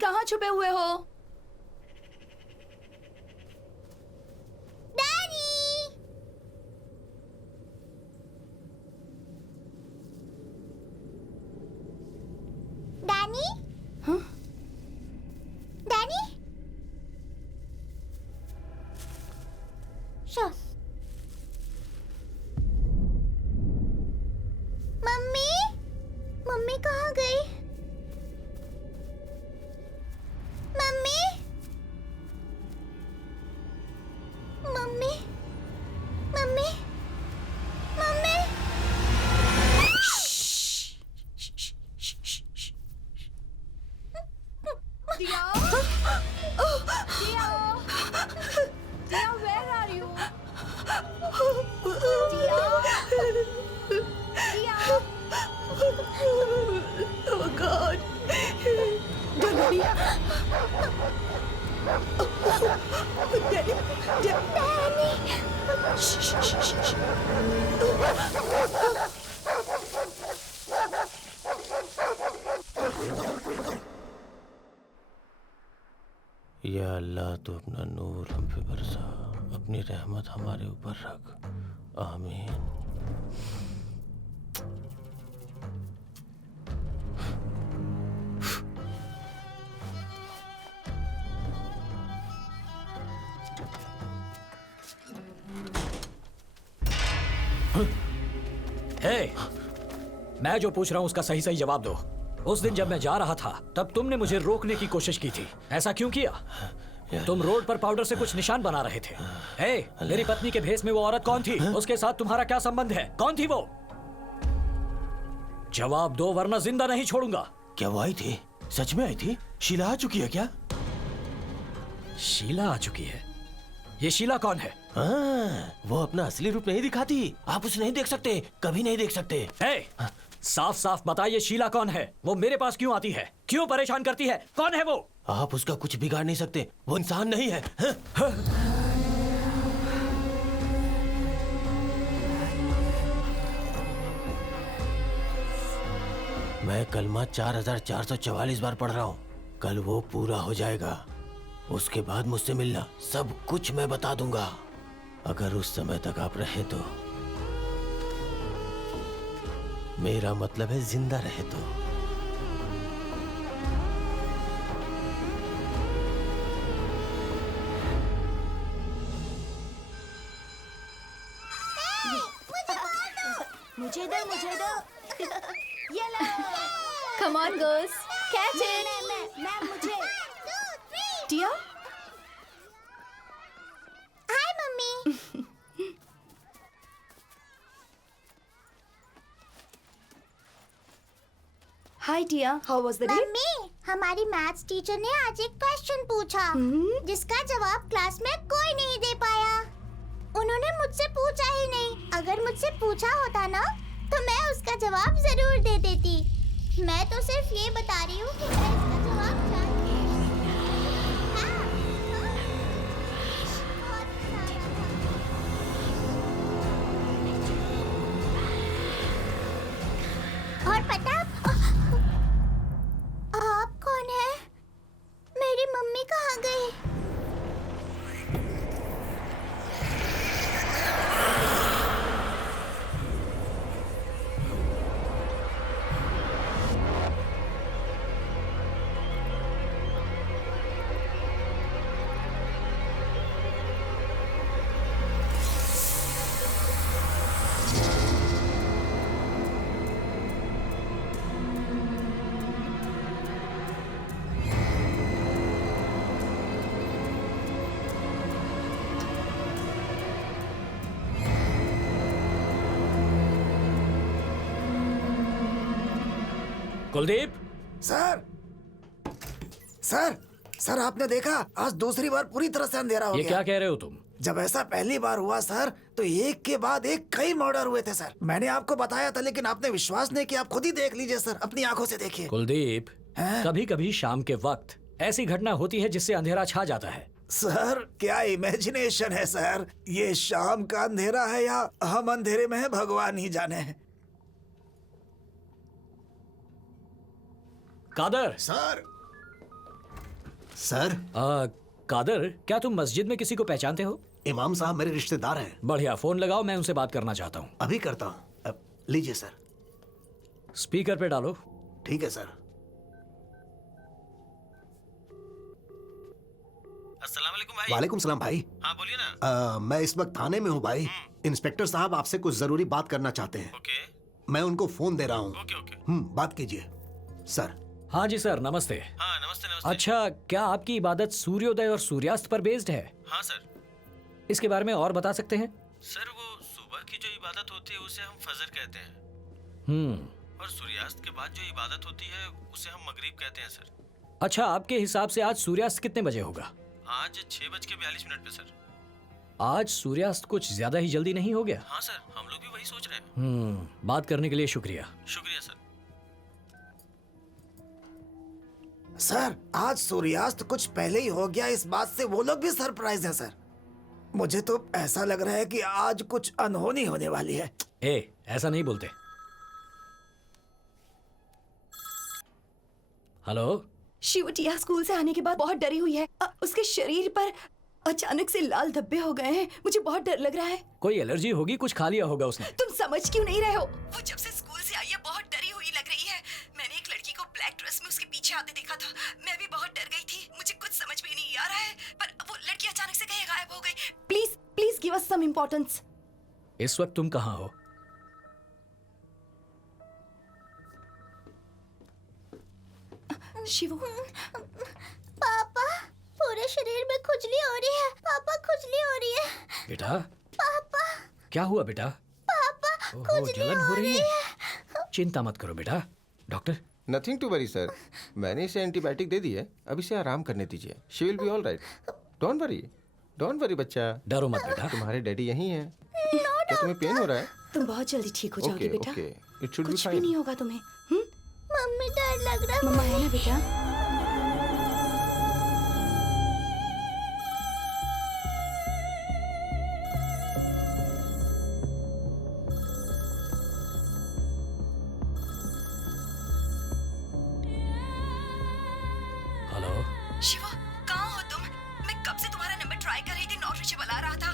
कहाँ छुपे हुए हो? डैनी? हाँ? डैनी? मम्मी? मम्मी कहाँ गई? Mummy? Mummy? Mummy? Mummy? Dia? Dia? Dia, where are you? Dia? Dia? Oh God! Daddy! Daddy! Shh! या अल्लाह तो अपना नूर हम पे बरसा, अपनी रहमत हमारे ऊपर रख, आमीन। हे, मैं जो पूछ रहा हूं उसका सही सही जवाब दो। उस दिन जब मैं जा रहा था तब तुमने मुझे रोकने की कोशिश की थी, ऐसा क्यों किया? तुम रोड पर पाउडर से कुछ निशान बना रहे थे। हे, मेरी पत्नी के भेष में वो औरत कौन थी? उसके साथ तुम्हारा क्या संबंध है? कौन थी वो? जवाब दो वरना जिंदा नहीं छोड़ूंगा। क्या वो आई थी? सच में आई थी? शीला आ चुकी है क्या? शीला आ चुकी है? ये शीला कौन है? वो अपना असली रूप नहीं दिखाती, आप उसे नहीं देख सकते, कभी नहीं देख सकते। हे, साफ साफ बताइए शीला कौन है? वो मेरे पास क्यों आती है? क्यों परेशान करती है? कौन है वो? आप उसका कुछ बिगाड़ नहीं सकते, वो इंसान नहीं है। हाँ? मैं कलमा 4444 बार पढ़ रहा हूँ, कल वो पूरा हो जाएगा। उसके बाद मुझसे मिलना, सब कुछ मैं बता दूंगा। अगर उस समय तक आप रहे तो, मेरा मतलब है जिंदा रहे तो। मुझे दो। ये लो। Come on, girls. Catch it. मैं मुझे। Dia? Hi mummy. Hi, Dia. How was the day? Mummy, हमारी मैथ्स टीचर ने आज एक क्वेश्चन पूछा, जिसका जवाब क्लास में कोई नहीं दे पाया। उन्होंने मुझसे पूछा ही नहीं। अगर मुझसे पूछा होता ना, तो मैं उसका जवाब जरूर दे देती। मैं तो सिर्फ ये बता रही हूँ कि मैं इसका जवाब जानती हूँ। हाँ, और पता आप कौन है? मेरी मम्मी कहाँ गई? कुलदीप। सर आपने देखा, आज दूसरी बार पूरी तरह से अंधेरा हो ये गया। क्या कह रहे हो तुम? जब ऐसा पहली बार हुआ सर, तो एक के बाद एक कई मर्डर हुए थे सर। मैंने आपको बताया था, लेकिन आपने विश्वास नहीं किया। आप खुद ही देख लीजिए सर, अपनी आंखों से देखिए। कुलदीप, कभी कभी शाम के वक्त ऐसी घटना होती है जिससे अंधेरा छा जाता है। सर क्या इमेजिनेशन है सर, ये शाम का अंधेरा है या हम अंधेरे में है, भगवान ही जाने। कादर, सर सर, कादर, क्या तुम मस्जिद में किसी को पहचानते हो? इमाम साहब मेरे रिश्तेदार हैं। बढ़िया, फोन लगाओ, मैं उनसे बात करना चाहता हूँ। अभी करता हूँ। लीजिए सर। स्पीकर पे डालो। ठीक है सर। अस्सलाम वालेकुम भाई। वालेकुम सलाम भाई। हाँ बोलिए ना। मैं इस वक्त थाने में हूँ भाई। इंस्पेक्टर साहब आपसे कुछ जरूरी बात करना चाहते हैं। ओके मैं उनको फोन दे रहा हूँ। Okay okay. बात कीजिए सर। हाँ जी सर, नमस्ते। हाँ नमस्ते नमस्ते। अच्छा, क्या आपकी इबादत सूर्योदय और सूर्यास्त पर बेस्ड है? हाँ सर। इसके बारे में और बता सकते हैं? सर वो सुबह की जो इबादत होती है उसे हम फजर कहते हैं, और सूर्यास्त के बाद जो इबादत होती है उसे हम मगरिब कहते हैं सर। अच्छा, आपके हिसाब से आज सूर्यास्त कितने बजे होगा? आज 6:42 पे सर। आज सूर्यास्त कुछ ज्यादा ही जल्दी नहीं हो गया? हाँ सर, हम लोग भी वही सोच रहे हैं। बात करने के लिए शुक्रिया। शुक्रिया सर। सर आज सूर्यास्त कुछ पहले ही हो गया, इस बात से वो लोग भी सरप्राइज हैं सर। मुझे तो ऐसा लग रहा है कि आज कुछ अनहोनी होने वाली है। ऐसा नहीं बोलते। हेलो। शिवटिया स्कूल से आने के बाद बहुत डरी हुई है। उसके शरीर पर अचानक से लाल धब्बे हो गए हैं। मुझे बहुत डर लग रहा है। कोई एलर्जी होगी, कुछ खा लिया होगा उसने। तुम समझ क्यों नहीं रहे हो? वो जब से स्कूल से आई है बहुत डरी हुई लग रही है। मैंने एक लड़की को ब्लैक ड्रेस में उसके पीछे आते देखा था। मैं भी बहुत डर गई थी। मुझे कुछ समझ में नहीं आ रहा है, पर वो लड़की अचानक से कहीं गायब हो गई। Please please give us some importance. इस वक्त तुम कहाँ हो? शिवू। पापा, पूरे शरीर में खुजली हो रही है। पापा, खुजली हो रही है। बेटा, पापा, क्या हुआ बेटा? पापा, ओहो, खुजली जलन हो रही है। चिंता मत करो बेटा। Doctor? Nothing to worry sir, मैंने इसे एंटीबायोटिक दे दी है, अब इसे आराम करने दीजिए। She will be all right. Don't worry बच्चा। डरो मत बेटा। तुम्हारे डैडी यहीं हैं। क्या तुम्हें पेन हो रहा है? तुम बहुत जल्दी ठीक हो जाओगे ओके बेटा। ओके, इट शुड बी कुछ भी फाइन। नहीं होगा तुम्हें। मम्मी, डर लग रहा है। मम्मा है ना बेटा? हेलो। शिवा, कहाँ हो तुम? मैं कब से तुम्हारा नंबर ट्राई कर रही थी, नॉट रीचेबल आ रहा था।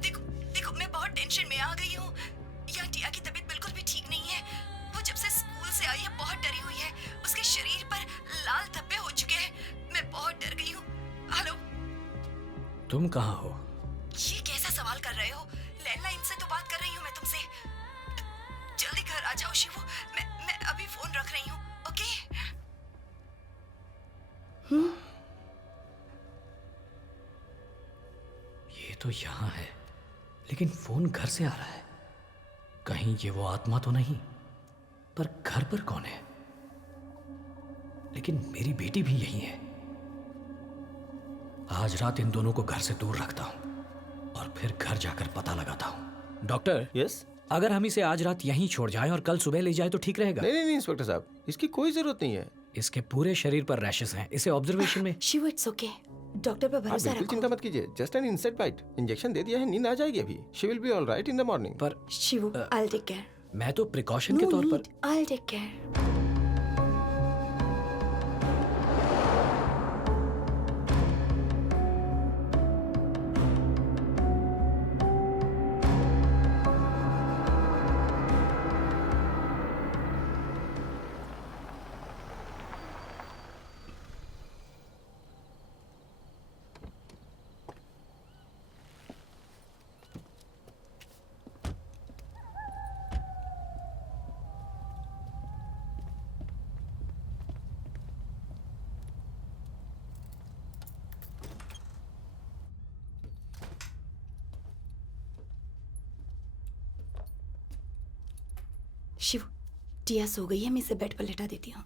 देखो देखो, मैं बहुत टेंशन में आ गई हूँ। यहाँ टिया की तबीयत बिल्कुल भी ठीक नहीं है। वो जब से स्कूल से आई है बहुत डरी हुई है। उसके शरीर पर लाल धब्बे हो चुके हैं। मैं बहुत डर गई हूँ। हेलो। तुम कहाँ हो? ये कैसा सवाल कर रहे हो? लैंडलाइन से तो बात कर रही हूँ मैं तुमसे। जल्दी घर आ जाओ शिवू। मैं अभी फोन रख रही हूँ। ओके? ये तो यहाँ है, लेकिन फोन घर से आ रहा है। कहीं ये वो आत्मा तो नहीं? पर घर पर कौन है? लेकिन मेरी बेटी भी यही है। आज रात इन दोनों को घर से दूर रखता हूं और फिर घर जाकर पता लगाता हूं। Doctor, yes. अगर हम इसे आज रात यहीं छोड़ जाएं और कल सुबह ले जाए तो ठीक रहेगा? नहीं इंस्पेक्टर साहब, इसकी कोई जरूरत नहीं है। इसके पूरे शरीर पर रैशेस हैं। इसे ऑब्जर्वेशन में। Shibu, it's okay. डॉक्टर पर आप भरोसा बिल्कुल चिंता रखो। मत कीजिए, just an insect bite. Injection दे दिया है, नींद आ जाएगी अभी। She will be all right in the morning. पर Shivu, I will take care. मैं तो प्रिकॉशन के तौर पर। I will take care. Shiv, Tia सो गई है। मैं इसे बेड पर लेटा देती हूँ।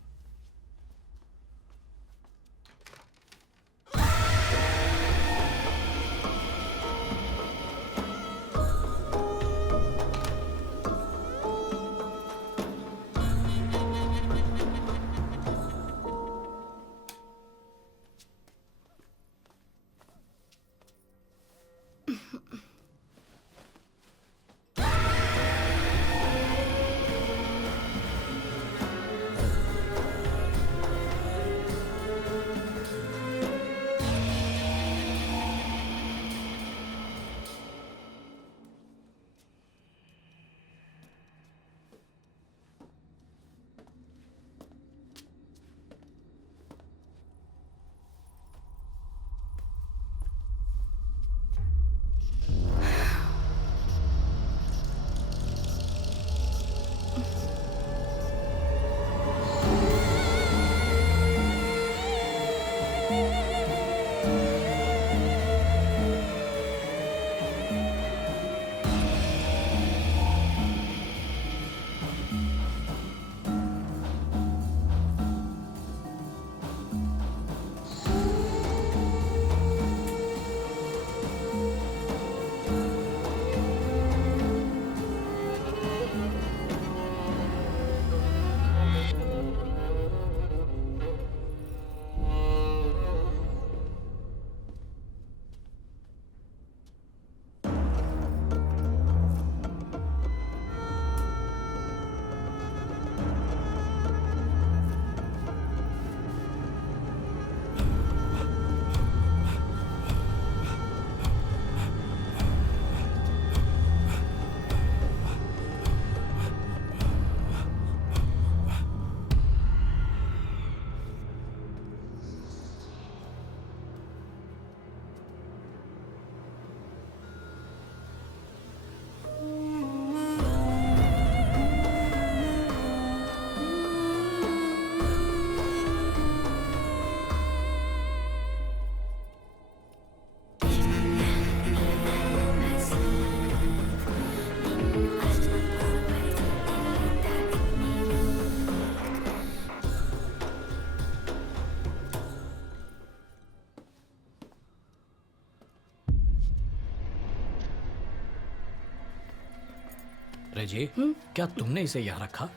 रेजी, क्या तुमने इसे यहाँ रखा?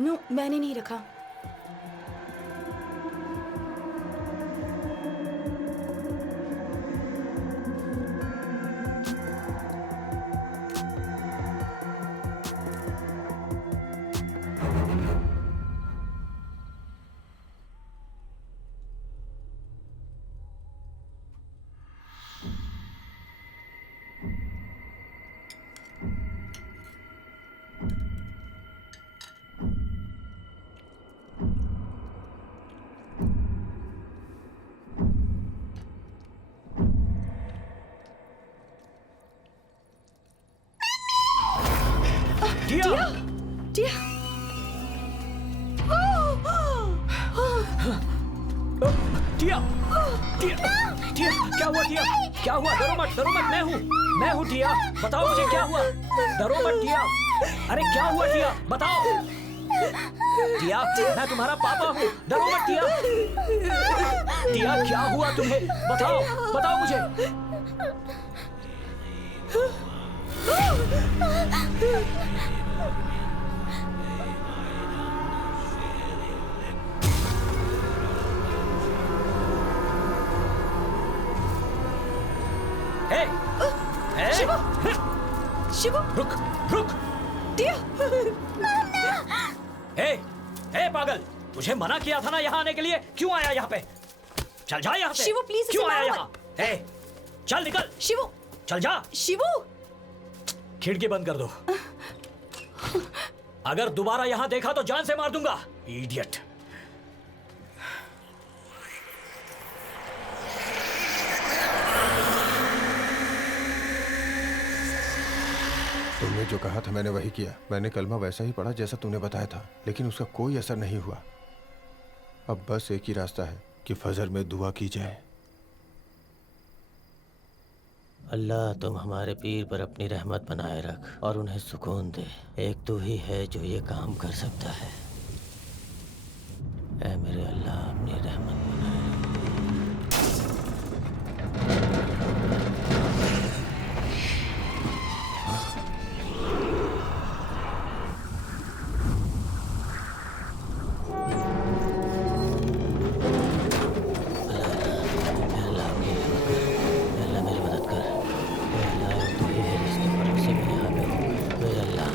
नो, मैंने नहीं रखा। टिया! टिया! टिया! टिया! टिया! क्या हुआ टिया? क्या हुआ? डरो मत, मैं हूँ टिया। बताओ मुझे क्या हुआ? डरो मत टिया। अरे क्या हुआ टिया? बताओ। टिया, मैं तुम्हारा पापा हूँ, डरो मत टिया। टिया, क्या हुआ तुम्हें? बताओ, बताओ मुझे। हे! हे! शिवू! रुक, रुक! टिया! हे! हे पागल! तुझे मना किया था ना यहाँ आने के लिए, क्यों आया यहाँ पे? चल जा यहाँ से! शिवू, प्लीज क्यों इसे आया मारो यहाँ? हे! चल निकल! शिवू! चल जा! शिवू! खिड़की बंद कर दो। अगर दोबारा यहाँ देखा तो जान से मार दूंगा, इडियट। तुमने जो कहा था मैंने वही किया। मैंने कलमा वैसा ही पढ़ा जैसा तूने बताया था, लेकिन उसका कोई असर नहीं हुआ। अब बस एक ही रास्ता है कि फजर में दुआ की जाए। अल्लाह तुम हमारे पीर पर अपनी रहमत बनाए रख और उन्हें सुकून दे। एक तू ही है जो ये काम कर सकता है। ऐ मेरे अल्लाह, अपनी रहमत बनाए रख। अल्लाह अपनी रहमत कर। अल्लाह मेरी मदद कर। अल्लाह तू ही है जिसके भरोसे मैं यहाँ पे हूँ। मेरे अल्लाह,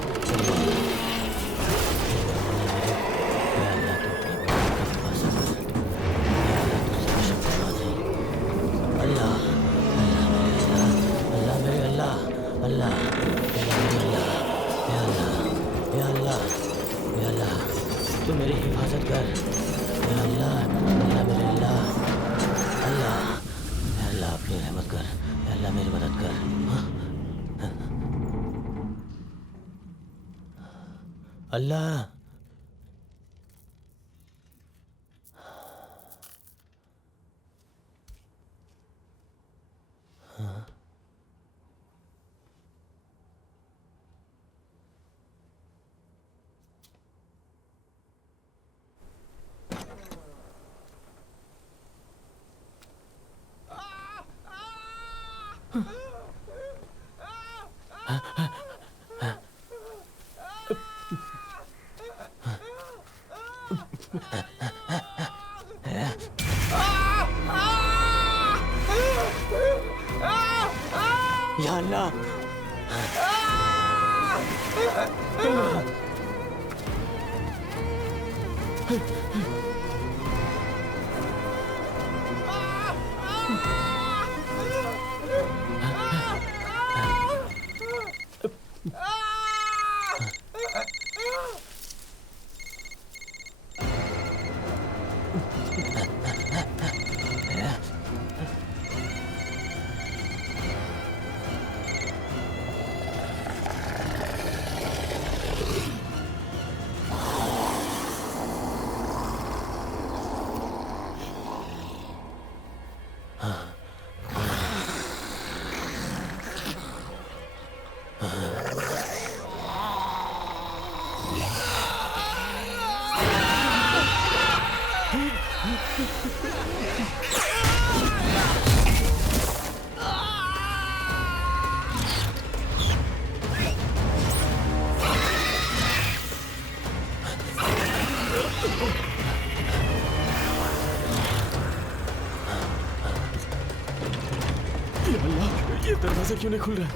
तू मेरी हिफाजत कर। या अल्लाह, अल्लाह मेरे अल्लाह, अल्लाह, या अल्लाह अपनी रहमत कर। या अल्लाह मेरी मदद कर। अल्लाह, या अल्लाह, हाँ। अल्लाह, ये दरवाजा क्यों नहीं खुल रहा?